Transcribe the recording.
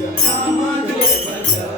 राम जय बचाओ